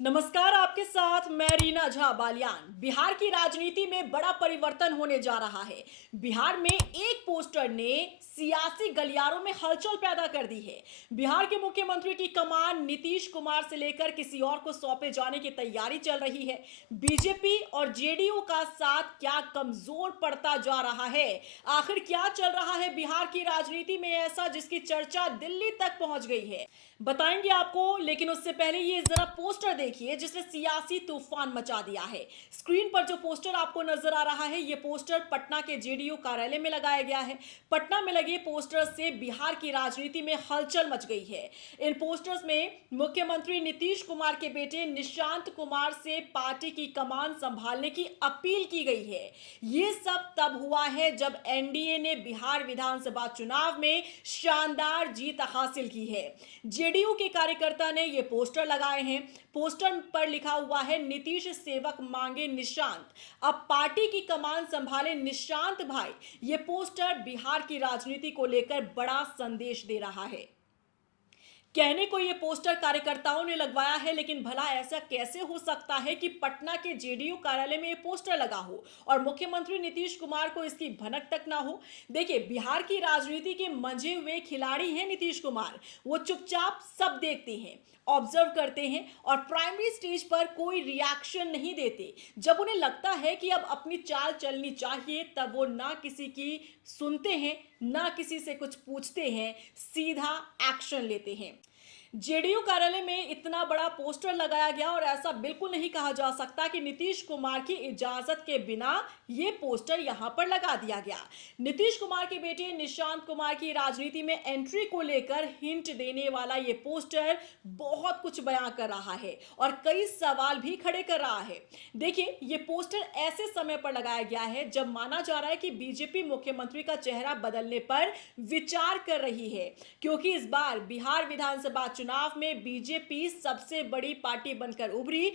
नमस्कार, आपके साथ मैं रीना झा बालियान। बिहार की राजनीति में बड़ा परिवर्तन होने जा रहा है। बिहार में एक पोस्टर ने सियासी गलियारों में हलचल पैदा कर दी है। बिहार के मुख्यमंत्री की कमान नीतीश कुमार से लेकर किसी और को सौंपे जाने की तैयारी चल रही है। बीजेपी और जेडीयू का साथ क्या कमजोर पड़ता जा रहा है? आखिर क्या चल रहा है बिहार की राजनीति में ऐसा जिसकी चर्चा दिल्ली तक पहुंच गई है? बताएंगे आपको, लेकिन उससे पहले ये जरा पोस्टर देखिए जिसने सियासी तूफान मचा दिया है। स्क्रीन पर जो पोस्टर आपको नजर आ रहा है, ये पोस्टर पटना के जेडीयू कार्यालय में लगाया गया है। पटना में लगे पोस्टर से बिहार की राजनीति में हलचल मच गई है। इन पोस्टर्स में मुख्यमंत्री नीतीश कुमार के बेटे निशांत कुमार से पार्टी की कमान संभालने की अपील की गई है। ये सब तब हुआ है जब एनडीए ने बिहार विधानसभा चुनाव में शानदार जीत हासिल की है। जेडीयू के कार्यकर्ता ने ये पोस्टर लगाए हैं। पोस्टर पर लिखा हुआ है, नीतीश सेवक मांगे निशांत, अब पार्टी की कमान संभाले निशांत भाई। ये पोस्टर बिहार की राजनीति को लेकर बड़ा संदेश दे रहा है। कहने को ये पोस्टर कार्यकर्ताओं ने लगवाया है, लेकिन भला ऐसा कैसे हो सकता है कि पटना के जेडीयू कार्यालय में ये पोस्टर लगा हो और मुख्यमंत्री नीतीश कुमार को इसकी भनक तक ना हो? देखिए, बिहार की राजनीति के मंझे हुए खिलाड़ी हैं नीतीश कुमार। वो चुपचाप सब देखते हैं, ऑब्जर्व करते हैं और प्राइमरी स्टेज पर कोई रिएक्शन नहीं देते। जब उन्हें लगता है कि अब अपनी चाल चलनी चाहिए, तब वो ना किसी की सुनते हैं, ना किसी से कुछ पूछते हैं, सीधा एक्शन लेते हैं। जेडीयू कार्यालय में इतना बड़ा पोस्टर लगाया गया और ऐसा बिल्कुल नहीं कहा जा सकता कि नीतीश कुमार की इजाजत के बिना ये पोस्टर यहां पर लगा दिया गया। नीतीश कुमार के बेटे निशांत कुमार की राजनीति में एंट्री को लेकर हिंट देने वाला ये पोस्टर बहुत कुछ बयां कर रहा है और कई सवाल भी खड़े कर रहा है। देखिए, ये पोस्टर ऐसे समय पर लगाया गया है जब माना जा रहा है कि बीजेपी मुख्यमंत्री का चेहरा बदलने पर विचार कर रही है, क्योंकि इस बार बिहार विधानसभा चुनाव में बीजेपी सबसे बड़ी पार्टी बनकर उभरी।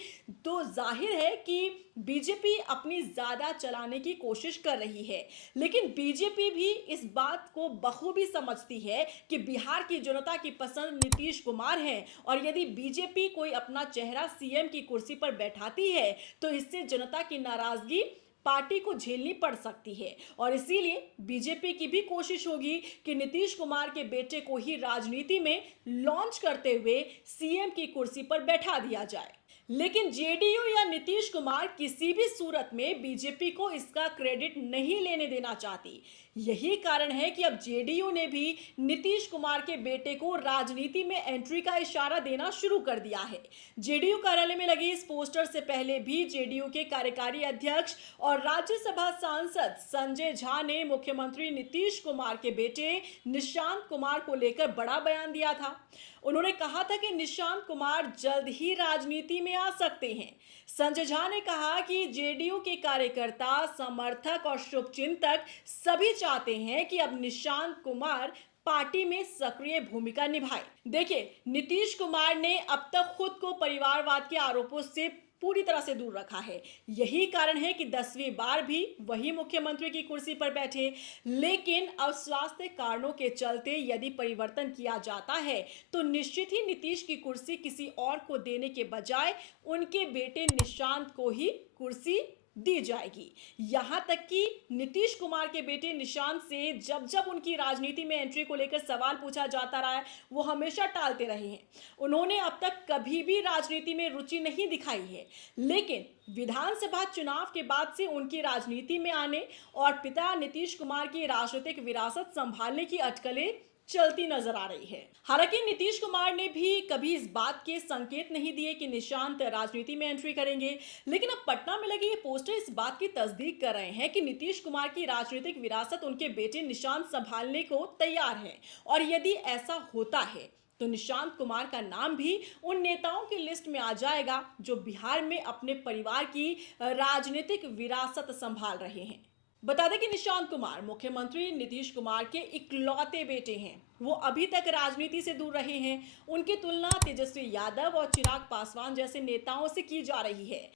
तो जाहिर है कि बीजेपी अपनी ज्यादा चलाने की कोशिश कर रही है, लेकिन बीजेपी भी इस बात को बखूबी समझती है कि बिहार की जनता की पसंद नीतीश कुमार है और यदि बीजेपी कोई अपना चेहरा सीएम की कुर्सी पर बैठाती है तो इससे जनता की नाराजगी पार्टी को झेलनी पड़ सकती है और इसीलिए बीजेपी की भी कोशिश होगी कि नीतीश कुमार के बेटे को ही राजनीति में लॉन्च करते हुए सीएम की कुर्सी पर बैठा दिया जाए। लेकिन जेडीयू या नीतीश कुमार किसी भी सूरत में बीजेपी को इसका क्रेडिट नहीं लेने देना चाहती। यही कारण है कि अब जेडीयू ने भी नीतीश कुमार के बेटे को राजनीति में एंट्री का इशारा देना शुरू कर दिया है। जेडीयू कार्यालय में लगे इस पोस्टर से पहले भी जेडीयू के कार्यकारी अध्यक्ष और राज्यसभा सांसद संजय झा ने मुख्यमंत्री नीतीश कुमार के बेटे निशांत कुमार को लेकर बड़ा बयान दिया था। उन्होंने कहा था कि निशांत कुमार जल्द ही राजनीति में आ सकते हैं। संजय झा ने कहा कि जेडीयू के कार्यकर्ता, समर्थक और शुभचिंतक सभी चाहते हैं कि अब निशांत कुमार पार्टी में सक्रिय भूमिका निभाए। देखिए, नीतीश कुमार ने अब तक खुद को परिवारवाद के आरोपों से पूरी तरह से दूर रखा है। यही कारण है कि 10वीं बार भी वही मुख्यमंत्री की कुर्सी पर बैठे। लेकिन अब स्वास्थ्य कारणों के चलते यदि परिवर्तन किया जाता है तो निश्चित ही नीतीश की कुर्सी किसी और को देने के बजाय उनके बेटे निशांत को ही कुर्सी दी जाएगी। यहां तक कि नीतीश कुमार के बेटे निशांत से जब जब उनकी राजनीति में एंट्री को लेकर सवाल पूछा जाता रहा है, वो हमेशा टालते रहे हैं। उन्होंने अब तक कभी भी राजनीति में रुचि नहीं दिखाई है, लेकिन विधानसभा चुनाव के बाद से उनकी राजनीति में आने और पिता नीतीश कुमार की राजनीतिक विरासत संभालने की अटकलें चलती नजर आ रही है। हालांकि नीतीश कुमार ने भी कभी इस बात के संकेत नहीं दिए कि निशांत राजनीति में एंट्री करेंगे, लेकिन अब पटना में लगे ये पोस्टर इस बात की तस्दीक कर रहे हैं कि नीतीश कुमार की राजनीतिक विरासत उनके बेटे निशांत संभालने को तैयार है और यदि ऐसा होता है तो निशांत कुमार का नाम भी उन नेताओं की लिस्ट में आ जाएगा जो बिहार में अपने परिवार की राजनीतिक विरासत संभाल रहे हैं। बता दें कि निशांत कुमार मुख्यमंत्री नीतीश कुमार के इकलौते बेटे हैं। वो अभी तक राजनीति से दूर रहे हैं। उनकी तुलना तेजस्वी यादव और चिराग पासवान जैसे नेताओं से की जा रही है।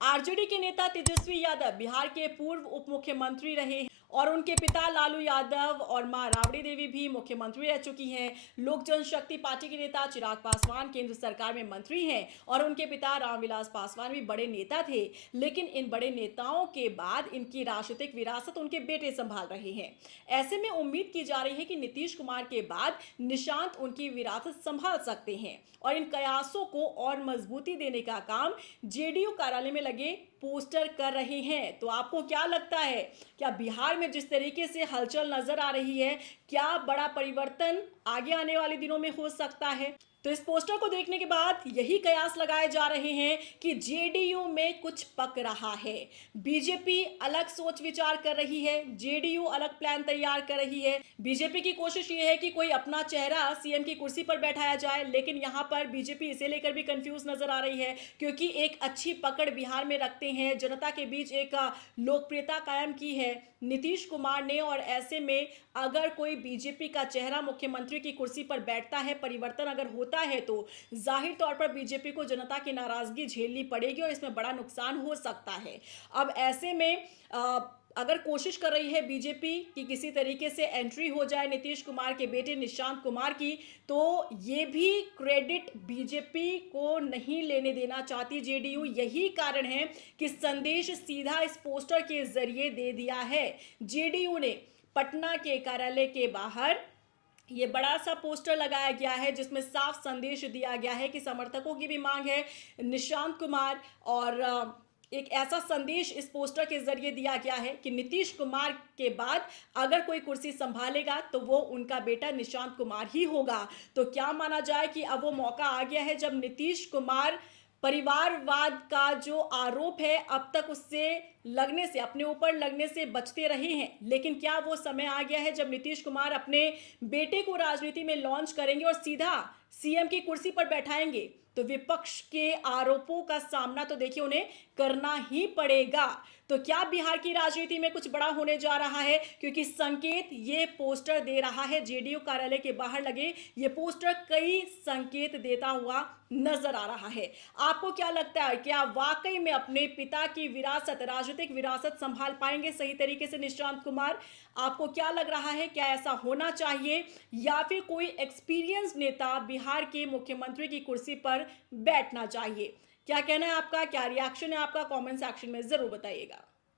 आरजेडी के नेता तेजस्वी यादव बिहार के पूर्व उप मुख्यमंत्री रहे हैं और उनके पिता लालू यादव और मां राबड़ी देवी भी मुख्यमंत्री रह चुकी हैं। लोक जनशक्ति पार्टी के नेता चिराग पासवान केंद्र सरकार में मंत्री हैं और उनके पिता रामविलास पासवान भी बड़े नेता थे, लेकिन इन बड़े नेताओं के बाद इनकी राजनीतिक विरासत उनके बेटे संभाल रहे हैं। ऐसे में उम्मीद की जा रही है कि नीतीश कुमार के बाद निशांत उनकी विरासत संभाल सकते हैं और इन कयासों को और मजबूती देने का काम जेडीयू कार्यालय में लगे पोस्टर कर रहे हैं। तो आपको क्या लगता है, क्या बिहार में जिस तरीके से हलचल नजर आ रही है, क्या बड़ा परिवर्तन आगे आने वाले दिनों में हो सकता है? तो इस पोस्टर को देखने के बाद यही कयास लगाए जा रहे हैं कि जेडीयू में कुछ पक रहा है। बीजेपी अलग सोच विचार कर रही है, जेडीयू अलग प्लान तैयार कर रही है। बीजेपी की कोशिश ये है कि कोई अपना चेहरा सीएम की कुर्सी पर बैठाया जाए, लेकिन यहाँ पर बीजेपी इसे लेकर भी कंफ्यूज नजर आ रही है क्योंकि एक अच्छी पकड़ बिहार में रखते हैं, जनता के बीच एक लोकप्रियता कायम की है नीतीश कुमार ने। और ऐसे में अगर कोई बीजेपी का चेहरा मुख्यमंत्री की कुर्सी पर बैठता है, परिवर्तन अगर होता है, तो जाहिर तौर पर बीजेपी को जनता की नाराजगी झेलनी पड़ेगी और इसमें बड़ा नुकसान हो सकता है। अब ऐसे में अगर कोशिश कर रही है बीजेपी कि किसी तरीके से एंट्री हो जाए नीतीश कुमार के बेटे निशांत कुमार की, तो ये भी क्रेडिट बीजेपी को नहीं लेने देना चाहती जेडीयू। यही कारण है कि संदेश सीधा इस पोस्टर के जरिए दे दिया है। जेडीयू ने पटना के कार्यालय के बाहर ये बड़ा सा पोस्टर लगाया गया है जिसमें साफ संदेश दिया गया है कि समर्थकों की भी मांग है निशांत कुमार, और एक ऐसा संदेश इस पोस्टर के जरिए दिया गया है कि नीतीश कुमार के बाद अगर कोई कुर्सी संभालेगा तो वो उनका बेटा निशांत कुमार ही होगा। तो क्या माना जाए कि अब वो मौका आ गया है जब नीतीश कुमार परिवारवाद का जो आरोप है अब तक उससे लगने से, अपने ऊपर लगने से बचते रहे हैं, लेकिन क्या वो समय आ गया है जब नीतीश कुमार अपने बेटे को राजनीति में लॉन्च करेंगे और सीधा सीएम की कुर्सी पर बैठाएंगे? तो विपक्ष के आरोपों का सामना तो देखिए उन्हें करना ही पड़ेगा। तो क्या बिहार की राजनीति में कुछ बड़ा होने जा रहा है? क्योंकि संकेत ये पोस्टर दे रहा है, जेडीयू कार्यालय के बाहर लगे ये पोस्टर कई संकेत देता हुआ नजर आ रहा है। आपको क्या लगता है, क्या वाकई में अपने पिता की विरासत, राजनीतिक विरासत संभाल पाएंगे सही तरीके से निशांत कुमार? आपको क्या लग रहा है, क्या ऐसा होना चाहिए या फिर कोई एक्सपीरियंस नेता बिहार के मुख्यमंत्री की कुर्सी पर बैठना चाहिए? क्या कहना है आपका, क्या रिएक्शन है आपका? कमेंट सेक्शन में जरूर बताइएगा।